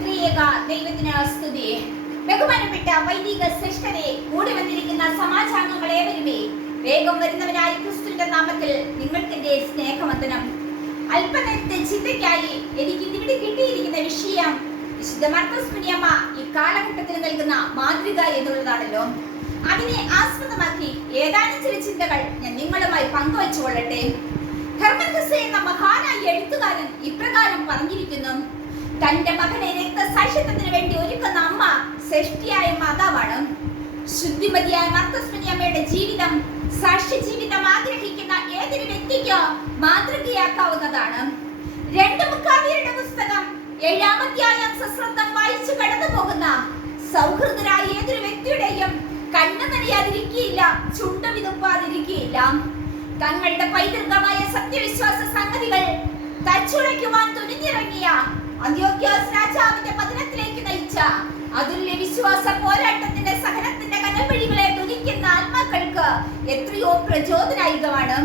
ത്രിയേക ദൈവത്തിന് സ്തുതി. ബഹുമാനപ്പെട്ട വൈദിക ശ്രേഷ്ഠരെ, കൂടി വന്നിരിക്കുന്ന സമാജാംഗങ്ങൾ ഏവരുമേ, വേഗം വരുന്നവനായ ക്രിസ്തുവിന്റെ നാമത്തിൽ നിങ്ങൾക്ക് എന്റെ സ്നേഹവന്ദനം. അല്പനേരത്തെ ചിന്തയ്ക്കായി എനിക്ക് ഇവിടെ കിട്ടിയിരിക്കുന്ന വിഷയം വിശുദ്ധ മർത്തസ് മുനിയമ്മ ഈ കാലഘട്ടത്തിൽ നൽകുന്ന മാതൃക എന്നുള്ളതാണല്ലോ. അതിനെ ആസ്പദമാക്കി ഏതാനും ചില ചിന്തകൾ ഞാൻ നിങ്ങളുമായി പങ്കുവച്ചുകൊള്ളട്ടെ. ഹെർമൻ ഹെസ്സെ എന്ന മഹാനായ എഴുത്തുകാരൻ ഇപ്രകാരം പറഞ്ഞിരിക്കുന്നു: തന്റെ മകനെ രക്തസാക്ഷിത്വത്തിന് വേണ്ടി ഒരുക്കുന്ന അമ്മ ശ്രേഷ്ഠിയായ മാതാവാണ്. ശുദ്ധിമതിയായ മർത്തസ് മുനിയമ്മയുടെ ജീവിതം സാക്ഷ്യ ജീവിതം ആഗ്രഹിക്കുന്ന ഏതൊരു വ്യക്തിക്ക് മാതൃകയാക്കാവുന്നതാണ്. 2 മുക്കാബിയരുടെ പുസ്തകം 7-ാം അധ്യായം സശ്രദ്ധം വായിച്ചു കടന്നു പോകുന്ന സൗഹൃദരായ ഏതൊരു വ്യക്തിയുടെയും കണ്ണു നനയാതിരിക്കുകയില്ല, ചുണ്ടു വിതുപ്പാതിരിക്കുകയില്ല. തങ്ങളുടെ പൈതൃകമായ സത്യവിശ്വാസ സംഗതികൾ തച്ചുടയ്ക്കുവാൻ തുനിഞ്ഞിറങ്ങിയ അന്ത്യോക്യോസ് രാജാവിന്റെ പതനത്തിലേക്ക് നയിച്ച അതുല്യ വിശ്വാസ പോരാട്ടത്തിന്റെ സഹനത്തിന്റെ കനൽവഴികളെ തുനിക്കുന്ന ആത്മാക്കൾക്ക് എത്രയോ പ്രചോദനായികമാണ്.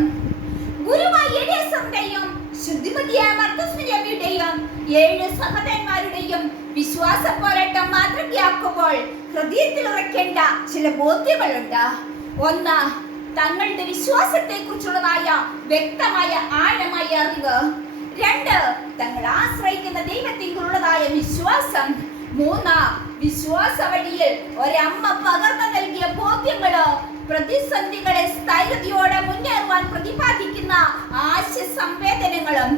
ഗുരുവായ എലിയാസറിന്റെയും ശുദ്ധിമതിയായ മർത്തസ് മുനിയമ്മയുടെയും 7 സഹോദരന്മാരുടെയും വിശ്വാസ പോരാട്ടം മാതൃകയാക്കുമ്പോൾ ഹൃദയത്തിൽ ഉറക്കേണ്ട ചില ബോധ്യങ്ങളുണ്ട്. 1. തങ്ങളുടെ വിശ്വാസത്തെ കുറിച്ചുള്ളതായ വ്യക്തമായ ആഴമായ അറിവ്. 2. തങ്ങൾ ആശ്രയിക്കുന്ന ദൈവത്തിനുള്ളതായ വിശ്വാസം. 3. വിശ്വാസ വഴിയിൽ ഒരമ്മ പകർന്നു നൽകിയ ബോധ്യങ്ങളോ പ്രതിസന്ധികളെ സ്ഥൈര്യതയോടെ മുന്നേറുവാൻ പ്രതിപാദിക്കുന്ന ആശയ സംവേദനങ്ങളും.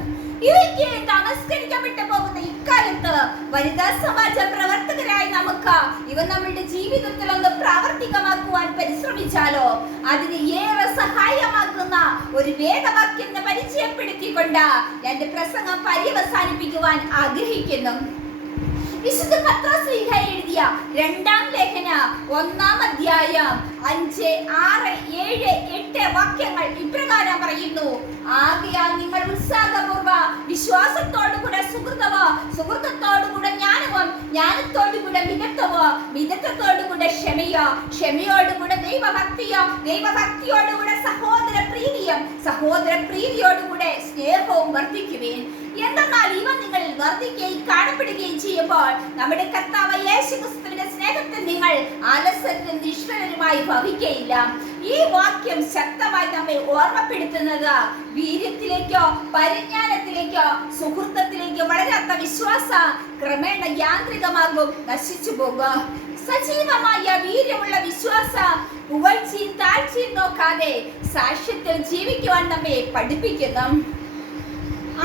ഇവയ്ക്ക് തമസ്കരിക്കപ്പെട്ടു പോകുന്ന ഇക്കാലത്ത് വനിതാ സമാജ പ്രവർത്തകരായി നമുക്ക് ഇവ നമ്മുടെ ജീവിതത്തിൽ ഒന്ന് പ്രാവർത്തികമാക്കുവാൻ പരിശ്രമിച്ചാലോ അതിന് ഏറെ സഹായമാക്കുന്ന ഒരു വേദവാക്യം പരിചയപ്പെടുത്തിക്കൊണ്ട് എന്റെ പ്രസംഗം പര്യവസാനിപ്പിക്കുവാൻ ആഗ്രഹിക്കുന്നു. വിശുദ്ധ പത്രോസ് എഴുതിയ 2-ാം ലേഖന 1-ാം അധ്യായം 5, 6, 7, 8 വാക്യങ്ങൾ ഇപ്രകാരം പറയുന്നു: ആകയാൽ നിങ്ങൾ ഉത്സാഹപൂർവ്വ വിശ്വാസത്തോടുകൂടെ സുഹൃതമോ, സുഹൃത്തത്തോടുകൂടെ ജ്ഞാനവും, ജ്ഞാനത്തോടുകൂടെ മിതത്വമോ, മിതത്വത്തോടുകൂടെ ക്ഷമയോ, ക്ഷമയോടുകൂടെ ദൈവഭക്തിയോ, ദൈവഭക്തിയോടുകൂടെ സഹോദര പ്രീതിയും, സഹോദര പ്രീതിയോടുകൂടെ സ്നേഹവും വർദ്ധിക്കുവേൻ. എന്നാൽ ഇവ നിങ്ങളിൽ വർദ്ധിക്കുകയും കാണപ്പെടുകയും ചെയ്യുമ്പോൾ നമ്മുടെ കർത്താവ് യേശുക്രിസ്തുവിന്റെ സ്നേഹത്തിൽ നിങ്ങൾ അലസരും നിഷ്ഫലരുമായി ഭവിക്കയില്ല. ഈ വാക്യം ശക്തമായി നമ്മെ ഓർമ്മപ്പെടുത്തുന്നത് വീര്യത്തിലേക്കോ പരിജ്ഞാനത്തിലേക്കോ സുഹൃത്തത്തിലേക്കോ വളരാത്ത വിശ്വാസ ക്രമേണ യാന്ത്രികമാകും, നശിച്ചു പോകും. സജീവമായ വീര്യമുള്ള വിശ്വാസ പുകഴ്ചയും താഴ്ചയും നോക്കാതെ സാക്ഷ്യത്തിൽ ജീവിക്കുവാൻ നമ്മെ പഠിപ്പിക്കുന്നു.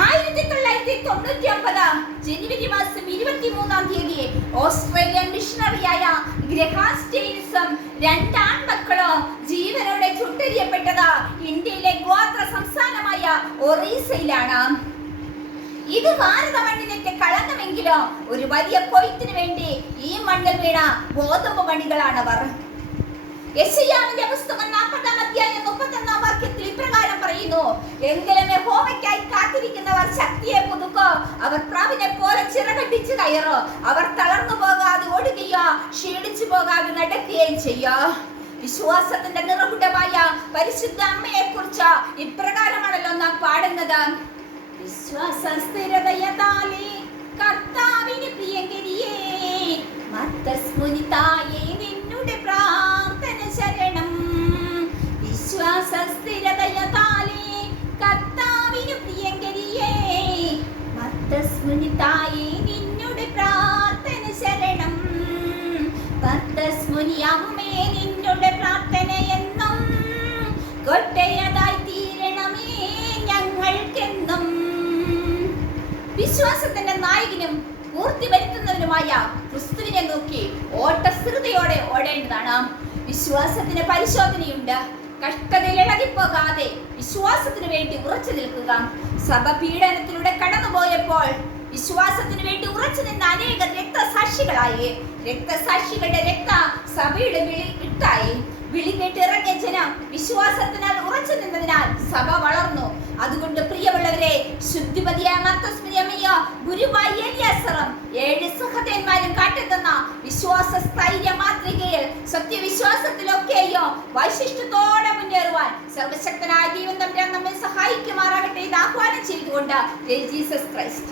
1999 ജനുവരി മാസം 23-ാം തീയതി ഓസ്ട്രേലിയൻ മിഷണറിയായ ഗ്രഹാം സ്റ്റെയിൻസും 2 ആൺമക്കളോ ജീവനോടെ ചുട്ടരിയപ്പെട്ടത് ഇന്ത്യയിലെ ഗോത്ര സംസ്ഥാനമായ ഒറീസയിലാണ്. ഇത് ഭാരത മണ്ണിലേക്ക് കളങ്കമെങ്കിലോ ഒരു വലിയ കൊയ്ത്തിന് വേണ്ടി ഈ മണ്ണിൽ വീണ ഗോതമ്പ് മണികളാണവർ. യെശയ്യാവിന്റെ പുസ്തകം 40-ാം അധ്യായം 31-ാം വാക്യത്തിൽ ഇപ്രകാരം പറയുന്നു: എങ്കിലും യഹോവയ്ക്കായി കാത്തിരിക്കുന്നവർ ശക്തിയെ പുതുക്കോ, അവർ പ്രാവിനെ പോലെ ചിറകടിച്ചു കയറോ, അവർ തളർന്നു പോകാതെ ഓടുകയോ ക്ഷീണിച്ചു പോകാതെ നടക്കുകയും ചെയ്യോ. വിശ്വാസത്തിന്റെ നിറകുടമായ പരിശുദ്ധ അമ്മയെ കുറിച്ച് ഇപ്രകാരമാണല്ലോ നാം പാടുന്നത്: വിശ്വാസ സ്ഥിരതയതാലേ കർത്താവിന് പ്രിയങ്കരിയേ, മർത്തസ് മുനിതായേ നിന്നുടെ പ്രാർത്ഥന ശരണം. വിശ്വാസ സ്ഥിരതയതാലേ കർത്താവിന് പ്രിയങ്കരിയേ, മർത്തസ് മുനിതായേ നിന്നുടെ പ്രാർത്ഥന ശരണം. മർത്തസ് മുനിയമ്മേ നിന്നുടെ പ്രാർത്ഥന എന്നും കൊട്ടയതായി തീരണമേ ഞങ്ങൾക്കെന്നും. വിശ്വാസത്തിന്റെ നായകനും പൂർത്തി വരുത്തുന്നവനുമായ ക്രിസ്തുവിനെ നോക്കി ഓട്ടസ്ഥിരതയോടെ ഓടേണ്ടതാണ്. വിശ്വാസത്തിന് പരിശോധനയുണ്ട്. കഷ്ടതയിൽ ഇളകിപ്പോകാതെ വിശ്വാസത്തിന് വേണ്ടി ഉറച്ചു നിൽക്കുക. സഭ പീഡനത്തിലൂടെ കടന്നുപോയപ്പോൾ വിശ്വാസത്തിന് വേണ്ടി ഉറച്ചു നിന്ന അനേക രക്തസാക്ഷികളായി. രക്തസാക്ഷികളുടെ രക്ത സഭയുടെ വിളിയിട്ടായി. വിളി കേട്ട് ഇറങ്ങിയ ജനം വിശ്വാസത്തിനാൽ ഉറച്ചു നിന്നതിനാൽ സഭ വളർന്നു. അതുകൊണ്ട് പ്രിയമുള്ളവരെ, ശുദ്ധിമതിയായ മർത്തസ് മുനിയമ്മയോ ഗുരുവായ എലിയാസറും 7 സഹോദരന്മാരും കാട്ടിത്തന്ന വിശ്വാസ സ്ഥൈര്യ മാതൃകയിൽ സത്യവിശ്വാസത്തിലൊക്കെയോ വൈശിഷ്ട്യത്തോടെ മുന്നേറുവാൻ സർവശക്തനായ ദൈവം തമ്പുരാൻ നമ്മെ സഹായിക്കുമാറാകട്ടെ എന്ന് ആഹ്വാനം ചെയ്തുകൊണ്ട് ജീസസ് ക്രൈസ്റ്റ്.